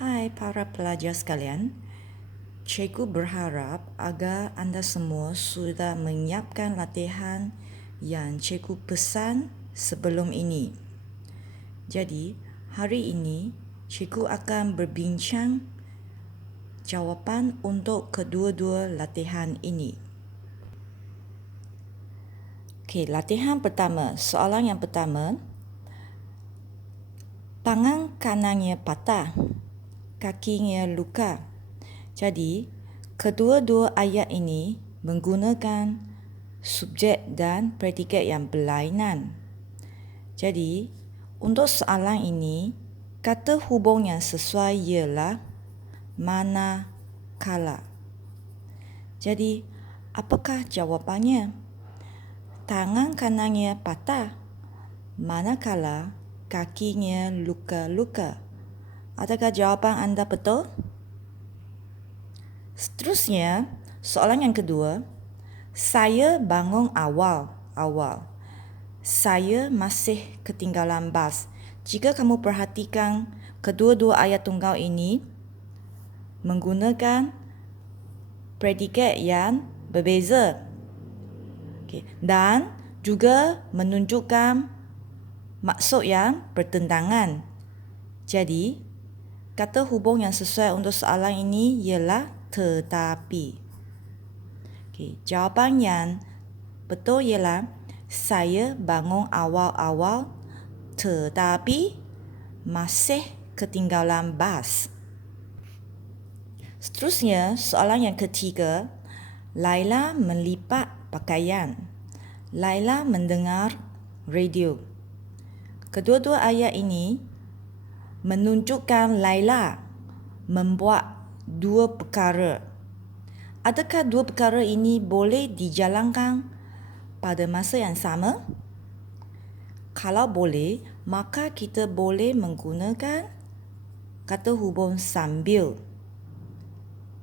Hai para pelajar sekalian, cikgu berharap agar anda semua sudah menyiapkan latihan yang cikgu pesan sebelum ini. Jadi, hari ini cikgu akan berbincang jawapan untuk kedua-dua latihan ini. Okey, latihan pertama, soalan yang pertama. Tangan kanannya patah, kakinya luka. Jadi, kedua-dua ayat ini menggunakan subjek dan predikat yang berlainan. Jadi, untuk soalan ini, kata hubung yang sesuai ialah manakala. Jadi, apakah jawapannya? Tangan kanannya patah, manakala kakinya luka-luka. Adakah jawapan anda betul? Seterusnya, soalan yang kedua. Saya bangun awal. Saya masih ketinggalan bas. Jika kamu perhatikan, kedua-dua ayat tunggal ini menggunakan predikat yang berbeza. Okay. Dan juga menunjukkan maksud yang bertentangan. Jadi, kata hubung yang sesuai untuk soalan ini ialah tetapi. Okay, jawapan yang betul ialah saya bangun awal-awal tetapi masih ketinggalan bas. Seterusnya, soalan yang ketiga. Laila melipat pakaian. Laila mendengar radio. Kedua-dua ayat ini menunjukkan Laila membuat dua perkara. Adakah dua perkara ini boleh dijalankan pada masa yang sama? Kalau boleh, maka kita boleh menggunakan kata hubung sambil.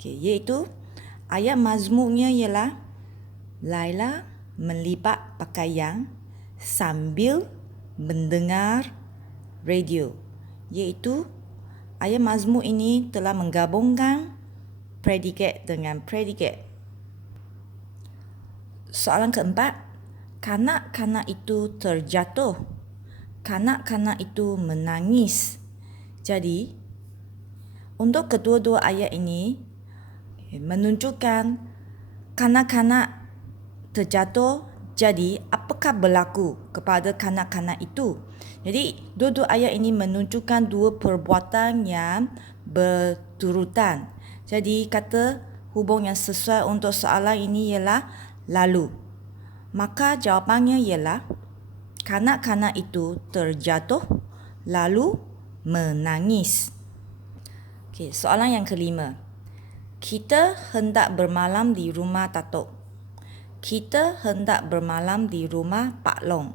Iaitu ayat mazmumnya ialah Laila melipat pakaian sambil mendengar radio. Iaitu ayat mazmum ini telah menggabungkan predikat dengan predikat. Soalan keempat. Kanak-kanak itu terjatuh. Kanak-kanak itu menangis. Jadi, untuk kedua-dua ayat ini menunjukkan kanak-kanak terjatuh. Jadi, apakah berlaku kepada kanak-kanak itu? Jadi, dua-dua ayat ini menunjukkan dua perbuatan yang berturutan. Jadi, kata hubung yang sesuai untuk soalan ini ialah lalu. Maka jawapannya ialah kanak-kanak itu terjatuh lalu menangis. Okey, soalan yang kelima. Kita hendak bermalam di rumah Datuk. Kita hendak bermalam di rumah Pak Long.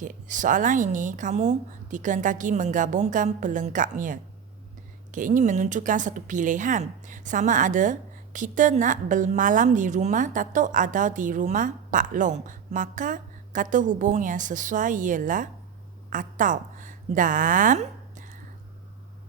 Okay. Soalan ini kamu dikehendaki menggabungkan pelengkapnya. Okay. Ini menunjukkan satu pilihan. Sama ada kita nak bermalam di rumah Datuk atau di rumah Pak Long. Maka kata hubung yang sesuai ialah atau. Dan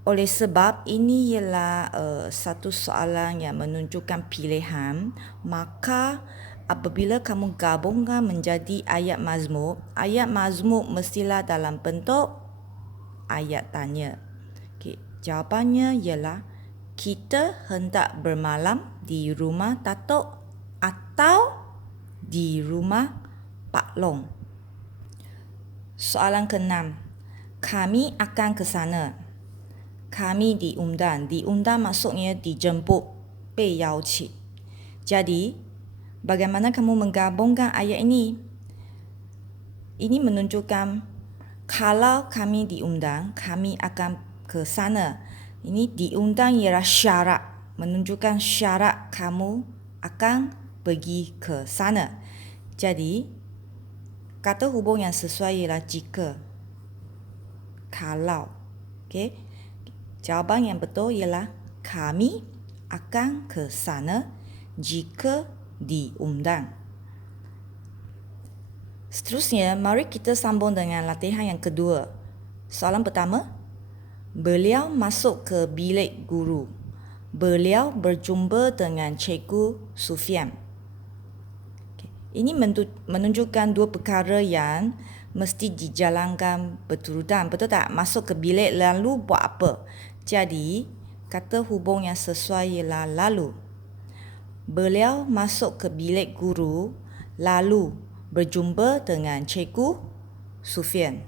oleh sebab ini ialah satu soalan yang menunjukkan pilihan, maka apabila kamu gabungkan menjadi ayat mazmum mestilah dalam bentuk ayat tanya. Okay, jawapannya ialah kita hendak bermalam di rumah Datuk atau di rumah Pak Long. Soalan keenam. Kami akan ke sana. Kami diundang. Diundang maksudnya dijemput, 被邀请. Jadi, bagaimana kamu menggabungkan ayat ini? Ini menunjukkan kalau kami diundang, kami akan ke sana. Ini diundang ialah syarat, menunjukkan syarat kamu akan pergi ke sana. Jadi, kata hubung yang sesuai ialah jika. Kalau. Okey. Jawapan yang betul ialah kami akan ke sana jika diundang. Seterusnya, mari kita sambung dengan latihan yang kedua. Soalan pertama. Beliau masuk ke bilik guru. Beliau berjumpa dengan Cikgu Sufian. Ini menunjukkan dua perkara yang mesti dijalankan berturutan. Betul tak? Masuk ke bilik lalu buat apa? Jadi, kata hubung yang sesuai ialah lalu. Beliau masuk ke bilik guru lalu berjumpa dengan Cikgu Sufian.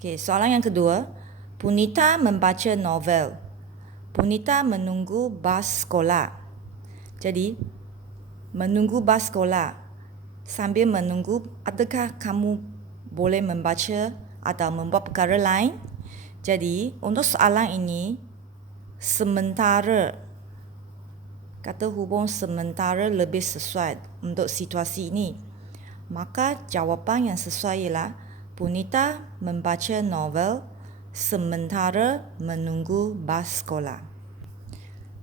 Okey, soalan yang kedua. Punita membaca novel. Punita menunggu bas sekolah. Jadi, menunggu bas sekolah. Sambil menunggu, adakah kamu boleh membaca atau membuat perkara lain? Jadi, untuk soalan ini, sementara, kata hubung sementara lebih sesuai untuk situasi ini. Maka jawapan yang sesuai ialah Punita membaca novel sementara menunggu bas sekolah.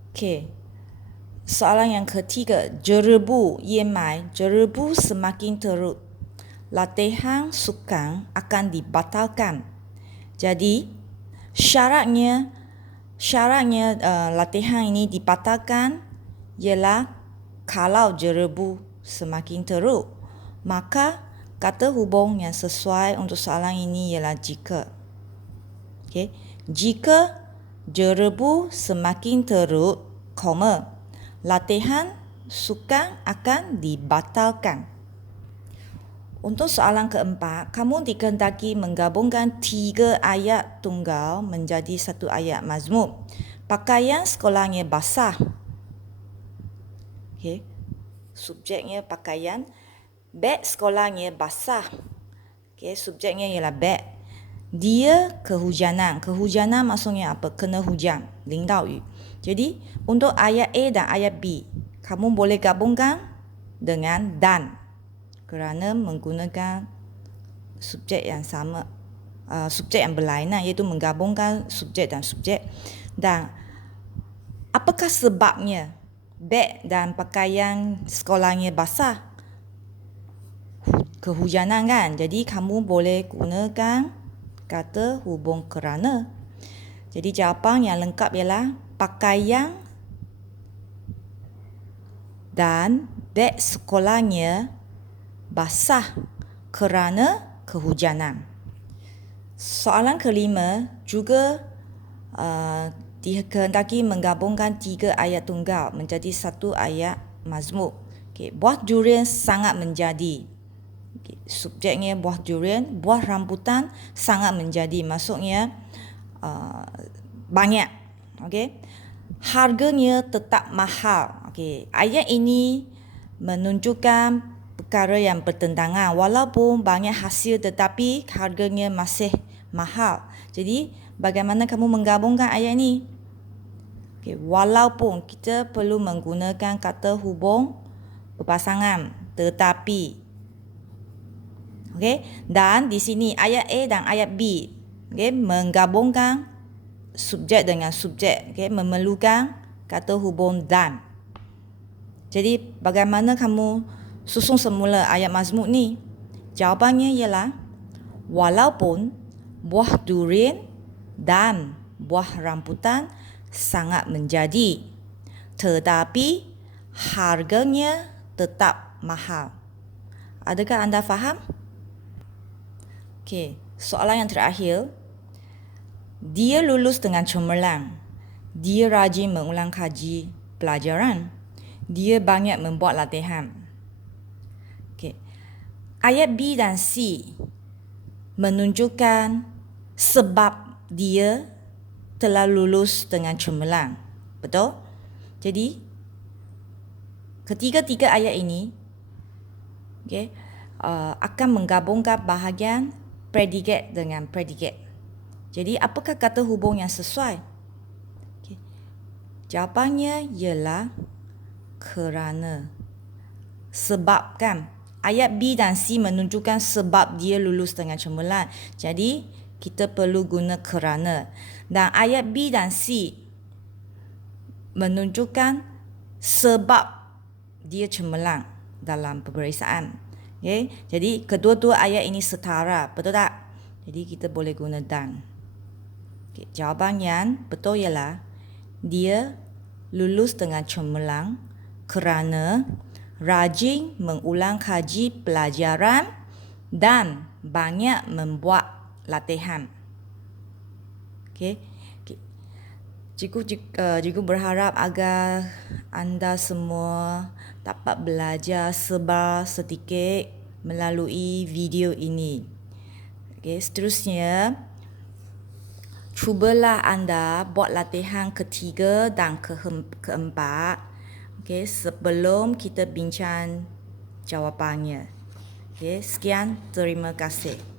Okey. Soalan yang ketiga, jerebu Yemai, jerebu semakin teruk. Latihan sukan akan dibatalkan. Jadi, syaratnya latihan ini dibatalkan ialah kalau jerebu semakin teruk. Maka kata hubung yang sesuai untuk soalan ini ialah jika. Okay. Jika jerebu semakin teruk, latihan sukan akan dibatalkan. Untuk soalan keempat, kamu dikehendaki menggabungkan 3 ayat tunggal menjadi 1 ayat mazmum. Pakaian sekolahnya basah. Okay. Subjeknya pakaian. Beg sekolahnya basah. Okay. Subjeknya ialah beg. Dia kehujanan. Kehujanan maksudnya apa? Kena hujan. 淋到雨. Jadi, untuk ayat A dan ayat B, kamu boleh gabungkan dengan dan. Kerana menggunakan subjek yang sama, subjek yang berlainan, iaitu menggabungkan subjek dan subjek. Dan apakah sebabnya beg dan pakaian sekolahnya basah? Kehujanan kan? Jadi kamu boleh gunakan kata hubung kerana. Jadi jawapan yang lengkap ialah pakaian dan beg sekolahnya basah kerana kehujanan. Soalan kelima juga dikehendaki menggabungkan 3 ayat tunggal menjadi 1 ayat mazmum. Okay. Buah durian sangat menjadi. Okay. Subjeknya buah durian, buah rambutan sangat menjadi. Maksudnya banyak. Okay. Harganya tetap mahal. Okay. Ayat ini menunjukkan perkara yang bertentangan. Walaupun banyak hasil tetapi harganya masih mahal. Jadi, bagaimana kamu menggabungkan ayat ini? Okay. Walaupun kita perlu menggunakan kata hubung berpasangan. Tetapi. Okay. Dan di sini ayat A dan ayat B. Okay. Menggabungkan subjek dengan subjek. Okay. Memerlukan kata hubung dan. Jadi, bagaimana kamu susun semula ayat mazmum ni? Jawapannya ialah walaupun buah durian dan buah rambutan sangat menjadi, tetapi harganya tetap mahal. Adakah anda faham? Okey, soalan yang terakhir. Dia lulus dengan cemerlang. Dia rajin mengulang kaji pelajaran. Dia banyak membuat latihan. Okay. Ayat B dan C menunjukkan sebab dia telah lulus dengan cemerlang. Betul? Jadi, ketiga-tiga ayat ini akan menggabungkan bahagian predikat dengan predikat. Jadi, apakah kata hubung yang sesuai? Okay. Jawapannya ialah kerana. Sebabkan. Ayat B dan C menunjukkan sebab dia lulus dengan cemerlang. Jadi, kita perlu guna kerana. Dan ayat B dan C menunjukkan sebab dia cemerlang dalam peperiksaan. Okay? Jadi, kedua-dua ayat ini setara. Betul tak? Jadi, kita boleh guna dan. Okay, jawapan yang betul ialah dia lulus dengan cemerlang kerana rajin mengulang kaji pelajaran dan banyak membuat latihan. Okay. Cikgu berharap agar anda semua dapat belajar sedikit melalui video ini. Okay, seterusnya, cubalah anda buat latihan ketiga dan keempat, okay, sebelum kita bincang jawapannya. Okay, sekian, terima kasih.